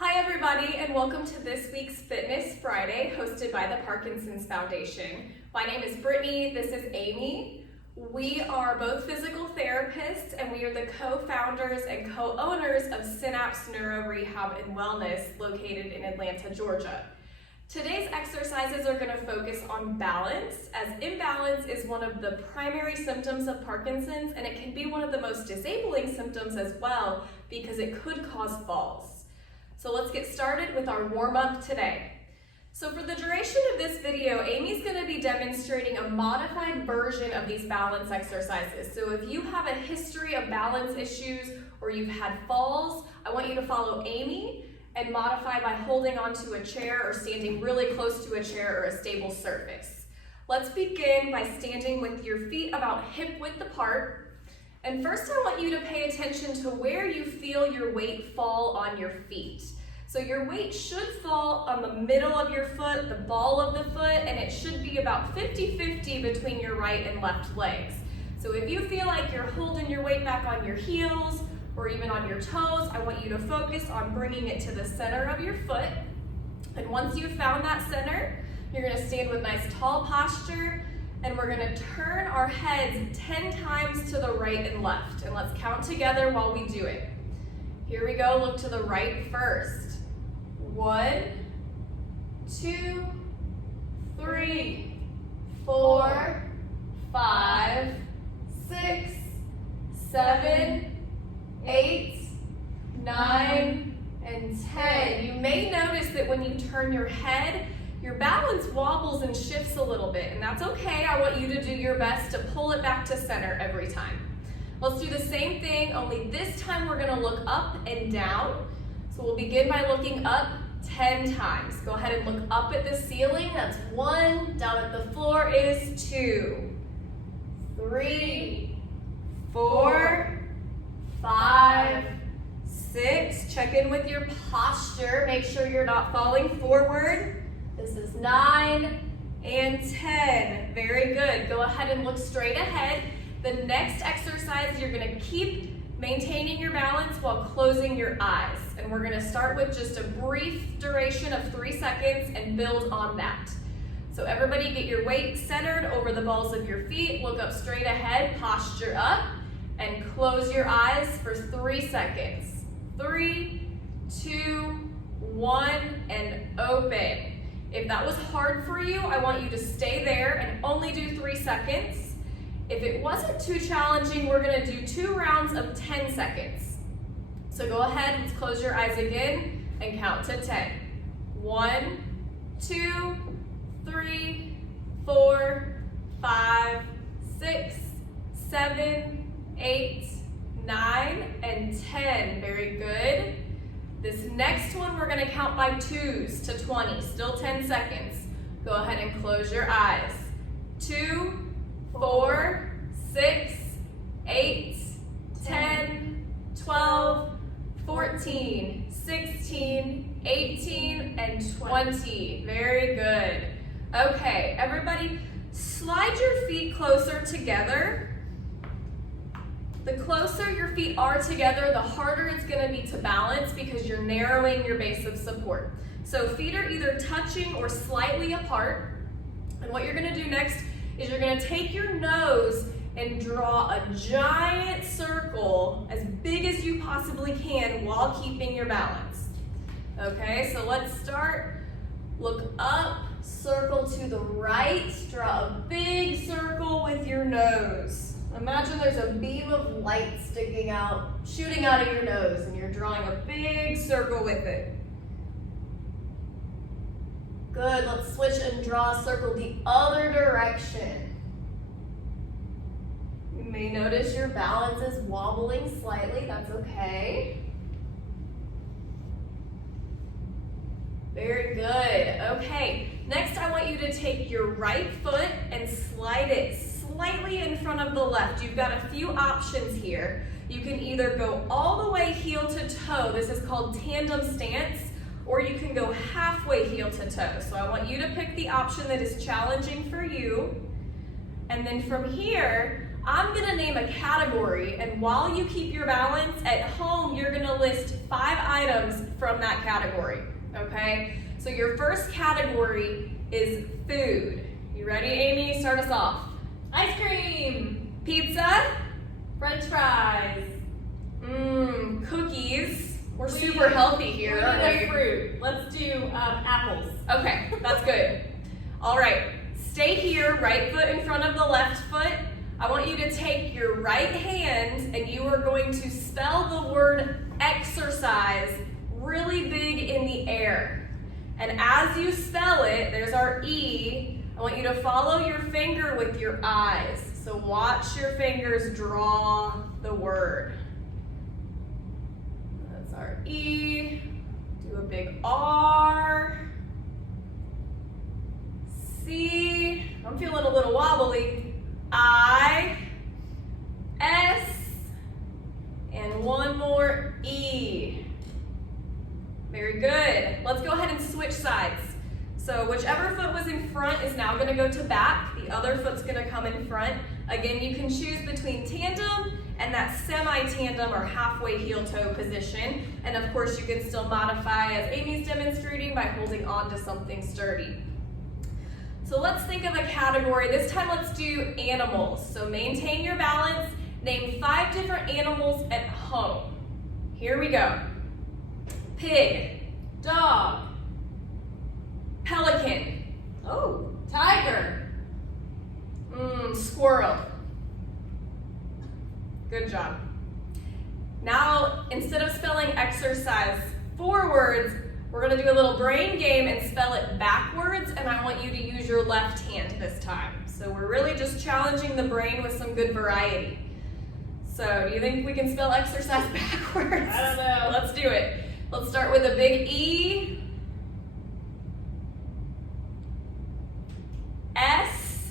Hi everybody, and welcome to this week's Fitness Friday hosted by the Parkinson's Foundation. My name is Brittney, this is Amy. We are both physical therapists and we are the co-founders and co-owners of Synapse Neuro Rehab and Wellness located in Atlanta, Georgia. Today's exercises are going to focus on balance, as imbalance is one of the primary symptoms of Parkinson's and it can be one of the most disabling symptoms as well because it could cause falls. So let's get started with our warm-up today. So for the duration of this video, Amy's going to be demonstrating a modified version of these balance exercises. So if you have a history of balance issues or you've had falls, I want you to follow Amy and modify by holding onto a chair or standing really close to a chair or a stable surface. Let's begin by standing with your feet about hip width apart. And first I want you to pay attention to where you feel your weight fall on your feet. So your weight should fall on the middle of your foot, the ball of the foot, and it should be about 50-50 between your right and left legs. So if you feel like you're holding your weight back on your heels or even on your toes, I want you to focus on bringing it to the center of your foot. And once you've found that center, you're going to stand with nice tall posture. And we're going to turn our heads 10 times to the right and left. And let's count together while we do it. Here we go, look to the right first. 1, 2, 3, 4, 5, 6, 7, 8, 9, and 10. You may notice that when you turn your head, your balance wobbles and shifts a little bit, and that's okay. I want you to do your best to pull it back to center every time. Let's do the same thing, only this time we're gonna look up and down. So we'll begin by looking up 10 times. Go ahead and look up at the ceiling, that's 1. Down at the floor is 2, 3, 4, 5, 6. Check in with your posture. Make sure you're not falling forward. This is 9 and 10. Very good. Go ahead and look straight ahead. The next exercise, you're going to keep maintaining your balance while closing your eyes. And we're going to start with just a brief duration of 3 seconds and build on that. So everybody get your weight centered over the balls of your feet. Look up straight ahead, posture up, and close your eyes for 3 seconds. 3, 2, 1, and open. If that was hard for you, I want you to stay there and only do 3 seconds. If it wasn't too challenging, we're gonna do 2 rounds of 10 seconds. So go ahead, let's close your eyes again and count to 10. 1, 2, 3, 4, 5, 6, 7, 8, 9, and 10. Very good. This next one, we're going to count by 2s to 20, still 10 seconds. Go ahead and close your eyes. 2, 4, 6, 8, 10, 12, 14, 16, 18, and 20. Very good. Okay, everybody, slide your feet closer together. The closer your feet are together, the harder it's going to be to balance because you're narrowing your base of support. So feet are either touching or slightly apart. And what you're going to do next is you're going to take your nose and draw a giant circle as big as you possibly can while keeping your balance. Okay, so let's start. Look up, circle to the right, draw a big circle with your nose. Imagine there's a beam of light sticking out, shooting out of your nose, and you're drawing a big circle with it. Good, let's switch and draw a circle the other direction. You may notice your balance is wobbling slightly, that's okay. Very good, okay. Next I want you to take your right foot and slide it slightly in front of the left. You've got a few options here. You can either go all the way heel to toe, this is called tandem stance, or you can go halfway heel to toe. So I want you to pick the option that is challenging for you. And then from here, I'm gonna name a category, and while you keep your balance, at home you're gonna list 5 items from that category, okay? So your first category is food. You ready, Amy? Start us off. Ice cream. Pizza. French fries. Cookies. We're super healthy here, aren't we? Fruit. Let's do apples. Okay, that's good. All right, stay here, right foot in front of the left foot. I want you to take your right hand and you are going to spell the word exercise really big in the air. And as you spell it, there's our E, I want you to follow your finger with your eyes. So watch your fingers draw the word. That's our E. Do a big R. C. I'm feeling a little wobbly. I, S, and one more E. Very good. Let's go ahead and switch sides. So whichever foot was in front is now going to go to back. The other foot's going to come in front. Again, you can choose between tandem and that semi-tandem or halfway heel-toe position. And of course, you can still modify, as Amy's demonstrating, by holding on to something sturdy. So let's think of a category. This time let's do animals. So maintain your balance. Name 5 different animals at home. Here we go. Pig. Dog. Pelican. Oh, tiger. Squirrel. Good job. Now, instead of spelling exercise forwards, we're going to do a little brain game and spell it backwards, and I want you to use your left hand this time. So we're really just challenging the brain with some good variety. So do you think we can spell exercise backwards? I don't know. Let's do it. Let's start with a big E. S.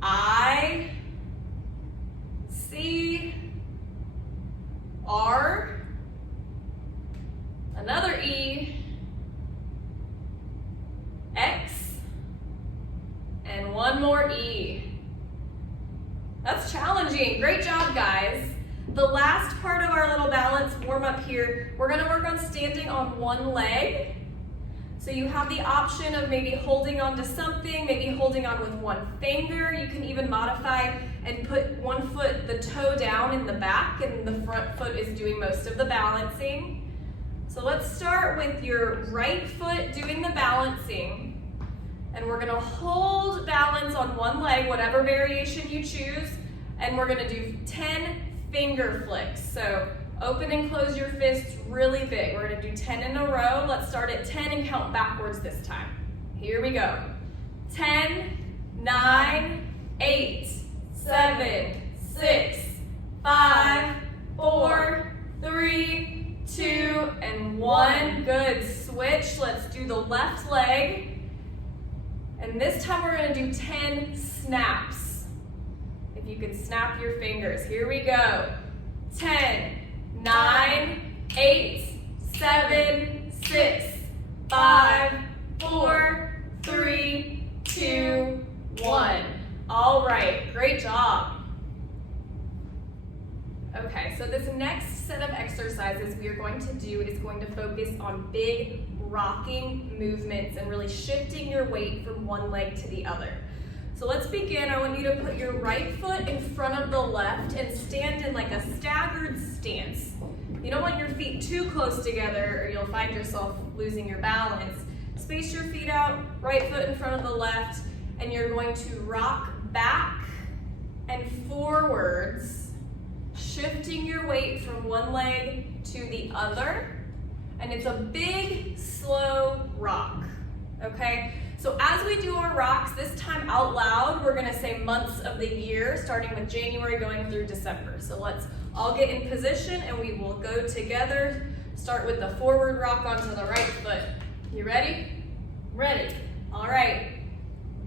I. C. R. Another E, X, and one more E. That's challenging. Great job, guys. The last part of our little balance warm up here, we're going to work on standing on one leg. So you have the option of maybe holding on to something, maybe holding on with one finger. You can even modify and put one foot, the toe down in the back, and the front foot is doing most of the balancing. So let's start with your right foot doing the balancing, and we're gonna hold balance on one leg, whatever variation you choose, and we're gonna do 10 finger flicks. So open and close your fists really big. We're gonna do 10 in a row. Let's start at 10 and count backwards this time. Here we go. 10, 9, 8, 7, 6, 5, 4, 3, 2, and 1. Good. Switch. Let's do the left leg. And this time we're going to do 10 snaps. If you could snap your fingers. Here we go. 10, 9, 8, 7, 6, 5, 4, 3, 2, 1. All right. Great job. Okay, so this next set of exercises we are going to do is going to focus on big rocking movements and really shifting your weight from one leg to the other. So let's begin. I want you to put your right foot in front of the left and stand in like a staggered stance. You don't want your feet too close together or you'll find yourself losing your balance. Space your feet out, right foot in front of the left, and you're going to rock back and forwards, shifting your weight from one leg to the other, and it's a big, slow rock, okay? So as we do our rocks, this time out loud, we're gonna say months of the year, starting with January going through December. So let's all get in position and we will go together. Start with the forward rock onto the right foot. You ready? Ready. All right.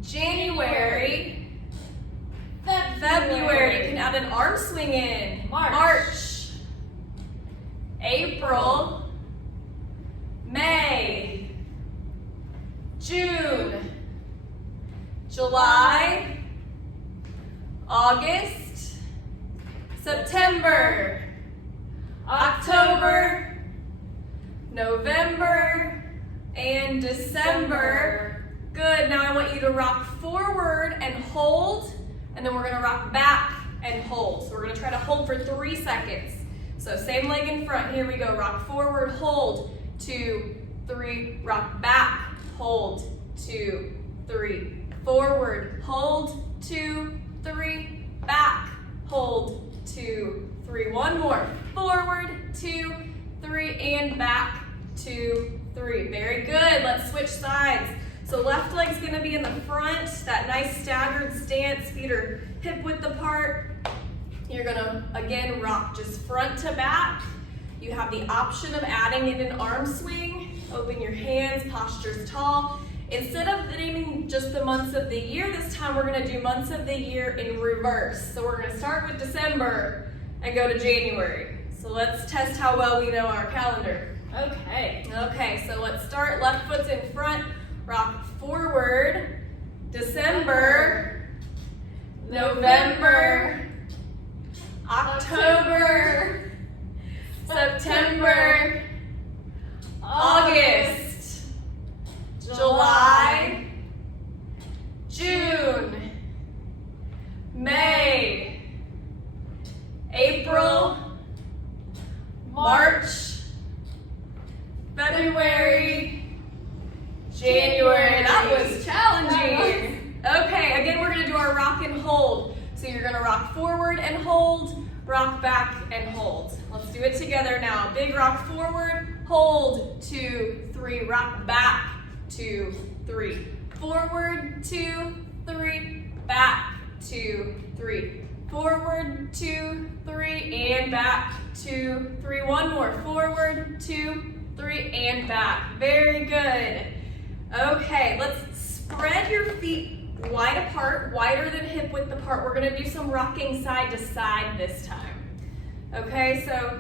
January. February. You can add an arm swing in. March. April. May. June. July. August, September, October, November, and December. Good, now I want you to rock forward and hold, and then we're gonna rock back and hold. So we're gonna try to hold for 3 seconds. So same leg in front, here we go. Rock forward, hold, 2, 3, rock back, hold, 2, 3, forward, hold, 2, 3, back, hold, 2, 3, one more, forward, 2, 3, and back, 2, 3. Very good, let's switch sides. So left leg's gonna be in the front, that nice staggered stance, feet are hip width apart. You're gonna, again, rock just front to back. You have the option of adding in an arm swing. Open your hands, posture's tall. Instead of naming just the months of the year, this time we're gonna do months of the year in reverse. So we're gonna start with December and go to January. So let's test how well we know our calendar. Okay, so let's start. Left foot's in front, rock forward. December, November, October, September, August, July, June, May, April, March, February, January. That was challenging. Okay, again, we're gonna do our rock and hold. So you're gonna rock forward and hold, rock back and hold. Let's do it together now. Big rock forward, hold, 2, 3, rock back, 2, 3, forward, 2, 3, back, 2, 3, forward, 2, 3, and back, 2, 3, one more, forward, 2, 3, and back. Very good. Okay, let's spread your feet wide apart, wider than hip width apart. We're gonna do some rocking side to side this time. Okay, so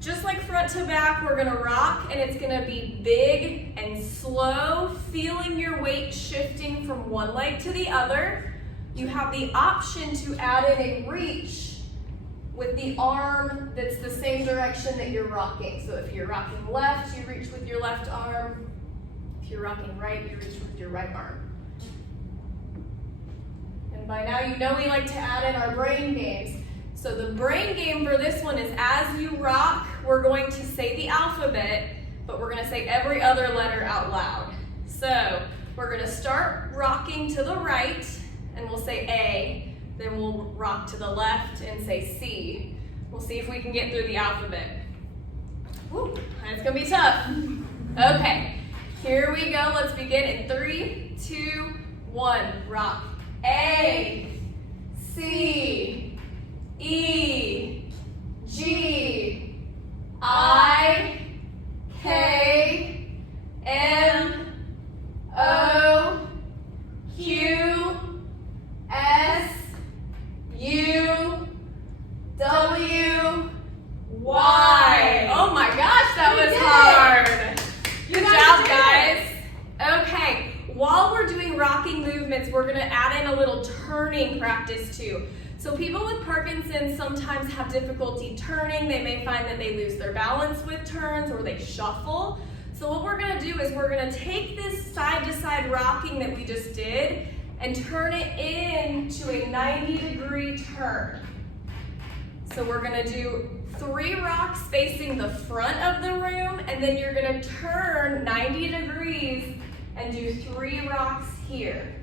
just like front to back, we're gonna rock, and it's gonna be big and slow, feeling your weight shifting from one leg to the other. You have the option to add in a reach with the arm that's the same direction that you're rocking. So if you're rocking left, you reach with your left arm. If you're rocking right, you reach with your right arm. And by now you know we like to add in our brain games. So the brain game for this one is as you rock, we're going to say the alphabet, but we're gonna say every other letter out loud. So we're gonna start rocking to the right, and we'll say A, then we'll rock to the left and say C. We'll see if we can get through the alphabet. Woo, it's gonna be tough. Okay, here we go. Let's begin in 3, 2, 1. Rock. A, C, E, G, I, K, M, O, Q, S, U, W, Y. Oh my gosh, that was hard. Good job, guys. Okay, while we're doing rocking movements, we're gonna add in a little turning practice too. So people with Parkinson sometimes have difficulty turning. They may find that they lose their balance with turns or they shuffle. So what we're gonna do is we're gonna take this side-to-side rocking that we just did and turn it into a 90-degree turn. So we're gonna do 3 rocks facing the front of the room, and then you're gonna turn 90 degrees and do 3 rocks here.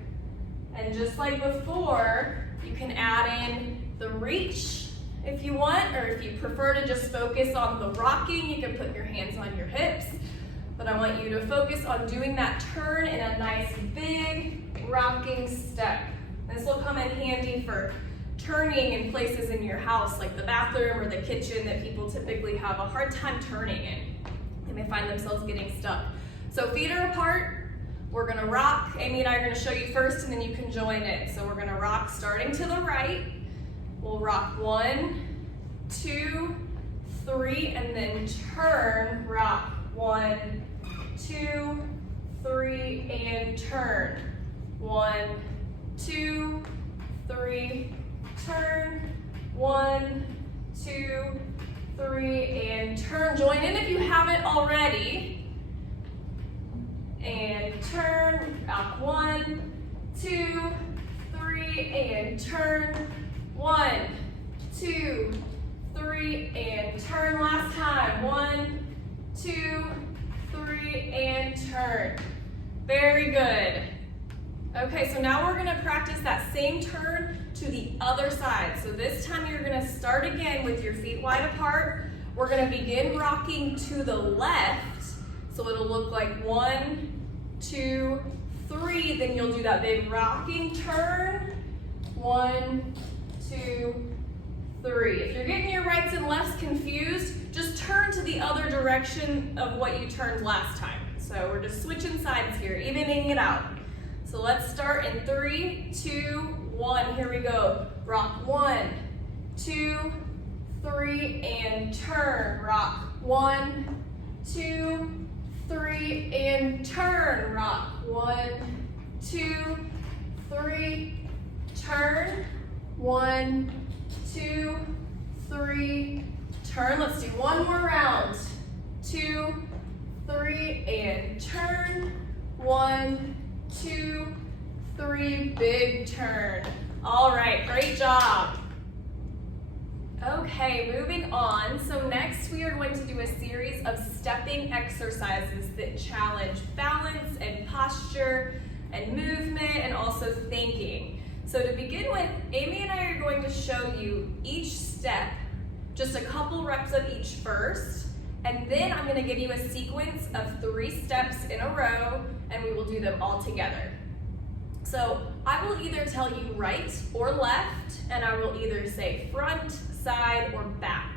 And just like before, you can add in the reach if you want, or if you prefer to just focus on the rocking, you can put your hands on your hips. But I want you to focus on doing that turn in a nice big rocking step. This will come in handy for turning in places in your house, like the bathroom or the kitchen that people typically have a hard time turning in. They may find themselves getting stuck. So feet are apart. We're gonna rock. Amy and I are gonna show you first, and then you can join in. So we're gonna rock starting to the right. We'll rock 1, 2, 3, and then turn, rock 1, 2, 3, and turn. 1, 2, 3, turn. 1, 2, 3, and turn. Join in if you haven't already. And turn, back 1, 2, 3, and turn. 1, 2, 3, and turn. Last time. 1, 2, 3, and turn. Very good. Okay, so now we're gonna practice that same turn to the other side. So this time you're gonna start again with your feet wide apart. We're gonna begin rocking to the left. So it'll look like 1, 2, 3. Then you'll do that big rocking turn. 1, 2, 3. If you're getting your rights and lefts confused, just turn to the other direction of what you turned last time. So we're just switching sides here, evening it out. So let's start in 3, 2, 1. Here we go. Rock 1, 2, 3, and turn. Rock 1, 2, 3, and turn. Rock 1, 2, 3, turn. 1, 2, 3, turn. Let's do one more round. 2, 3, and turn. 1, 2, 3, big turn. All right, great job. Okay, moving on. So next we are going to do a series of stepping exercises that challenge balance and posture and movement and also thinking. So to begin with, Amy and I are going to show you each step, just a couple reps of each first, and then I'm going to give you a sequence of 3 steps in a row, and we will do them all together. So I will either tell you right or left, and I will either say front, side, or back.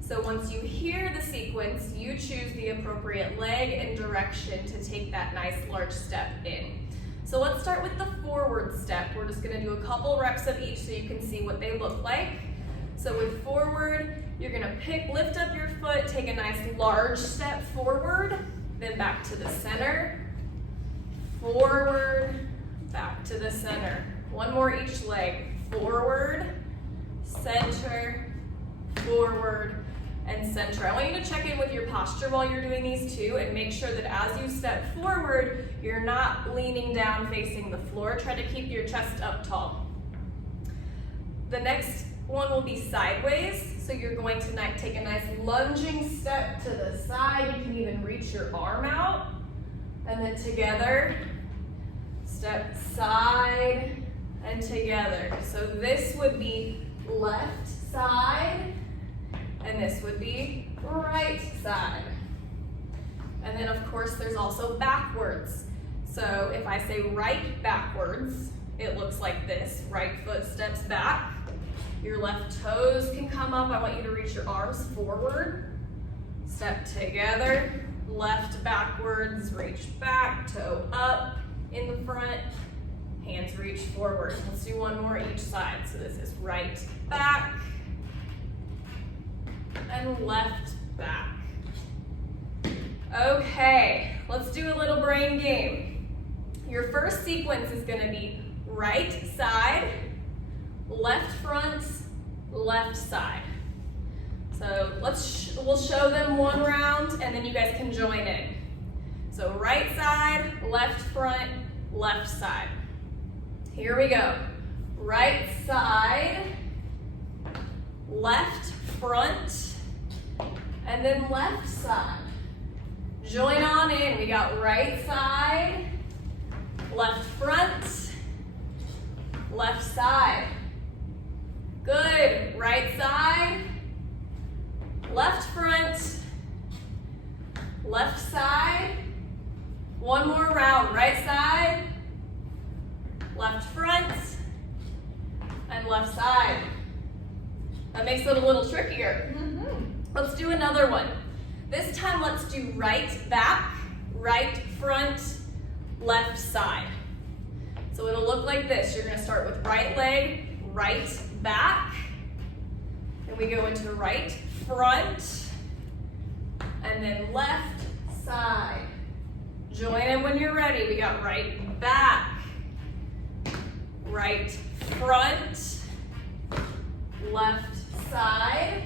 So once you hear the sequence, you choose the appropriate leg and direction to take that nice large step in. So let's start with the forward step. We're just going to do a couple reps of each so you can see what they look like. So with forward, you're going to lift up your foot, take a nice large step forward, then back to the center, forward, back to the center. One more each leg. Forward, center, forward, and center. I want you to check in with your posture while you're doing these too and make sure that as you step forward, you're not leaning down facing the floor. Try to keep your chest up tall. The next one will be sideways. So you're going to take a nice lunging step to the side. You can even reach your arm out. And then together, step side and together. So this would be left side, and this would be right side. And then of course there's also backwards. So if I say right backwards, it looks like this. Right foot steps back. Your left toes can come up. I want you to reach your arms forward. Step together. Left backwards, reach back, toe up in the front, hands reach forward. Let's do one more each side. So this is right back and left back. Okay, let's do a little brain game. Your first sequence is going to be right side, left front, left side. So we'll show them one round and then you guys can join in. So right side, left front, left side. Here we go. Right side, left front, and then left side. Join on in. We got right side, left front, left side. Good. Right side, left front, left side. One more round. Right side, left front, and left side. That makes it a little trickier. Let's do another one. This time let's do right back, right front, left side. So it'll look like this. You're going to start with right leg, right back. Then we go into right front, and then left side. Join in when you're ready. We got right back, right front, left side.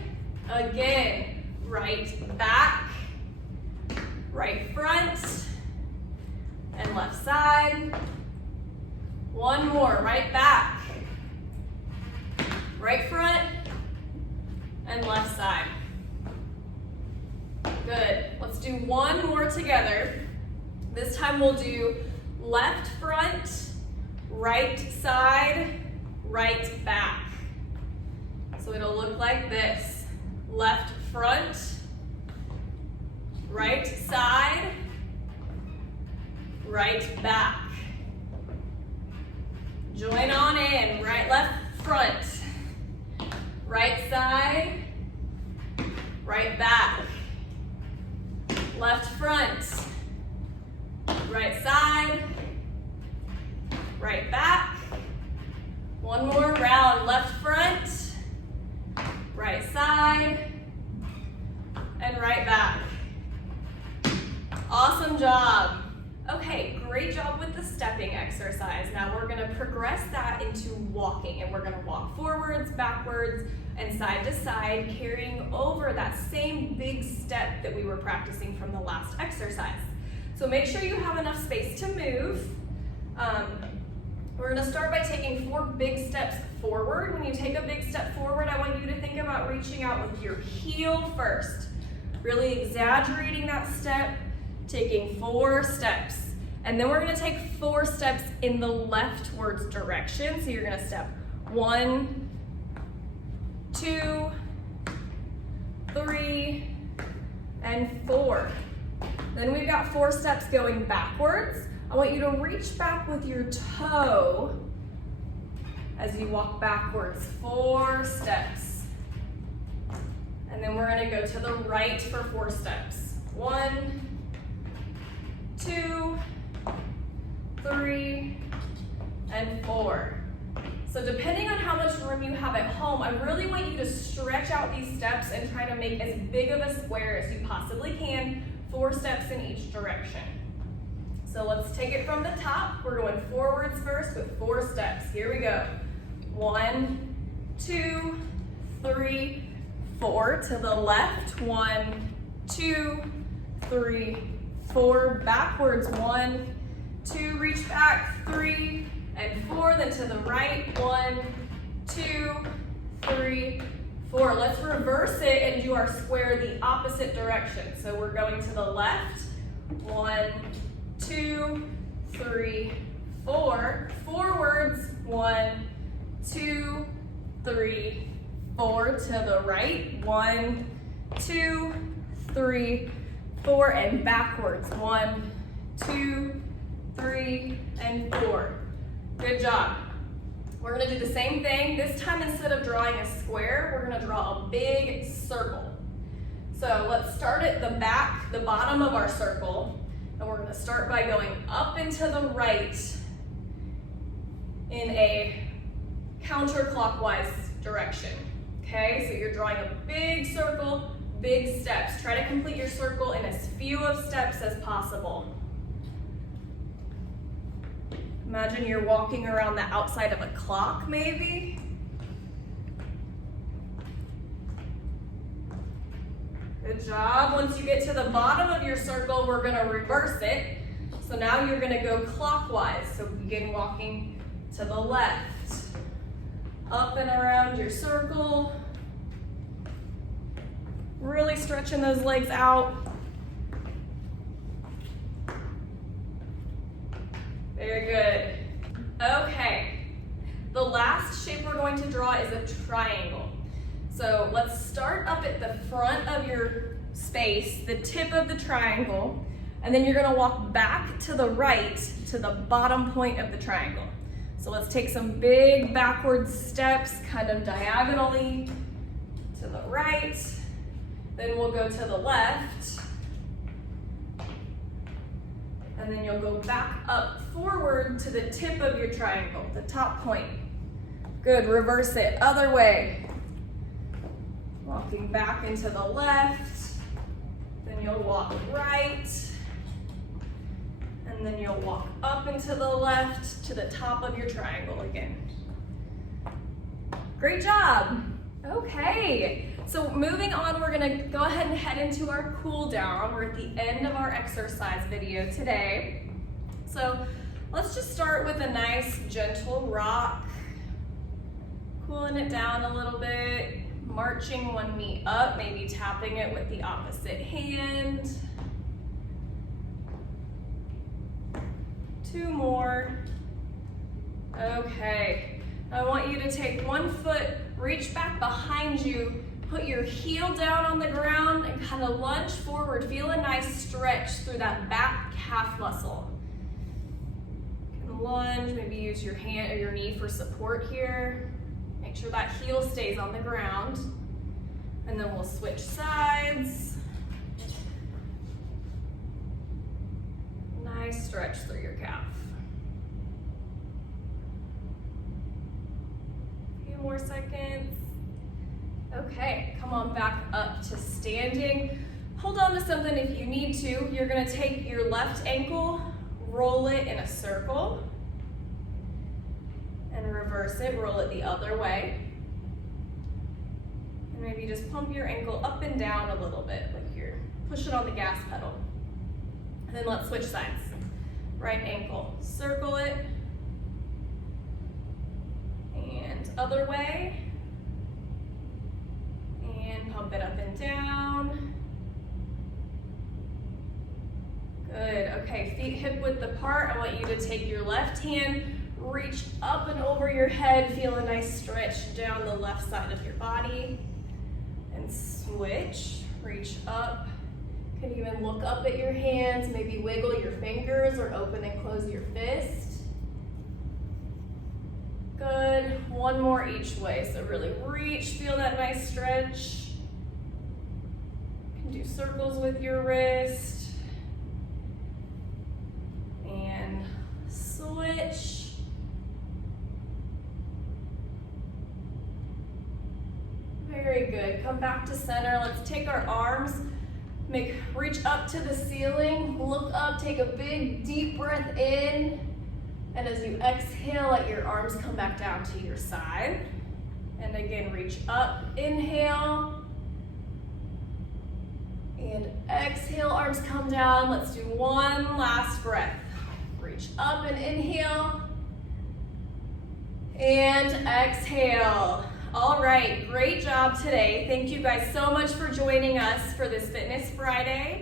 Again, right back, right front, and left side. One more, right back, right front, and left side. Good. Let's do one more together. This time we'll do left front, right side, right back. So it'll look like this. Left front, right side, right back. Join on in. Right, left front, right side, right back. Left front, right side, right back. One more round. Left front, right side, and right back. Awesome job. Okay, great job with the stepping exercise. Now we're gonna progress that into walking, and we're gonna walk forwards, backwards, and side to side, carrying over that same big step that we were practicing from the last exercise. So make sure you have enough space to move. We're gonna start by taking 4 big steps forward. When you take a big step forward, I want you to think about reaching out with your heel first. Really exaggerating that step, taking 4 steps. And then we're gonna take 4 steps in the leftwards direction. So you're gonna step 1, 2, 3, and 4. Then we've got 4 steps going backwards. I want you to reach back with your toe as you walk backwards. 4 steps. And then we're gonna go to the right for 4 steps. 1, 2, 3, and 4. So depending on how much room you have at home, I really want you to stretch out these steps and try to make as big of a square as you possibly can. 4 steps in each direction. So let's take it from the top. We're going forwards first with 4 steps. Here we go. 1, 2, 3, 4. To the left. 1, 2, 3, 4. Backwards. 1, 2. Reach back. 3 and 4. Then to the right. 1, 2, 3, 4. Let's reverse it and do our square the opposite direction. So we're going to the left. 1, 2, 3, 4. Forwards. 1, 2, 3, 4. To the right. 1, 2, 3, 4. And backwards. 1, 2, 3, and 4. Good job. We're gonna do the same thing. This time, instead of drawing a square, we're gonna draw a big circle. So let's start at the back, the bottom of our circle. And we're gonna start by going up and to the right in a counterclockwise direction. Okay, so you're drawing a big circle, big steps. Try to complete your circle in as few of steps as possible. Imagine you're walking around the outside of a clock, maybe. Good job. Once you get to the bottom of your circle, we're gonna reverse it. So now you're gonna go clockwise. So begin walking to the left. Up and around your circle. Really stretching those legs out. Very good. Okay, the last shape we're going to draw is a triangle. So let's start up at the front of your space, the tip of the triangle, and then you're gonna walk back to the right to the bottom point of the triangle. So let's take some big backward steps, kind of diagonally to the right. Then we'll go to the left. And then you'll go back up forward to the tip of your triangle, the top point. Good, reverse it, other way. Walking back into the left, then you'll walk right, and then you'll walk up into the left to the top of your triangle again. Great job. Okay, so moving on, we're gonna go ahead and head into our cool down. We're at the end of our exercise video today. So let's just start with a nice gentle rock, cooling it down a little bit, marching one knee up, maybe tapping it with the opposite hand. 2 more. Okay, I want you to take one foot, reach back behind you, put your heel down on the ground and kind of lunge forward. Feel a nice stretch through that back calf muscle. You can lunge, maybe use your hand or your knee for support here. Make sure that heel stays on the ground. And then we'll switch sides. Nice stretch through your calf. A few more seconds. Okay, come on back up to standing. Hold on to something if you need to. You're gonna take your left ankle, roll it in a circle, and reverse it, roll it the other way. And maybe just pump your ankle up and down a little bit, like you're pushing on the gas pedal. And then let's switch sides. Right ankle, circle it, and other way. And pump it up and down. Good, okay, feet hip width apart. I want you to take your left hand, reach up and over your head, feel a nice stretch down the left side of your body. And switch, reach up. You can even look up at your hands, maybe wiggle your fingers or open and close your fist. Good, one more each way. So really reach, feel that nice stretch. You can do circles with your wrist. And switch. Very good, come back to center. Let's take our arms, reach up to the ceiling, look up, take a big deep breath in. And as you exhale, let your arms come back down to your side. And again, reach up, inhale. And exhale, arms come down. Let's do one last breath. Reach up and inhale. And exhale. All right, great job today. Thank you guys so much for joining us for this Fitness Friday.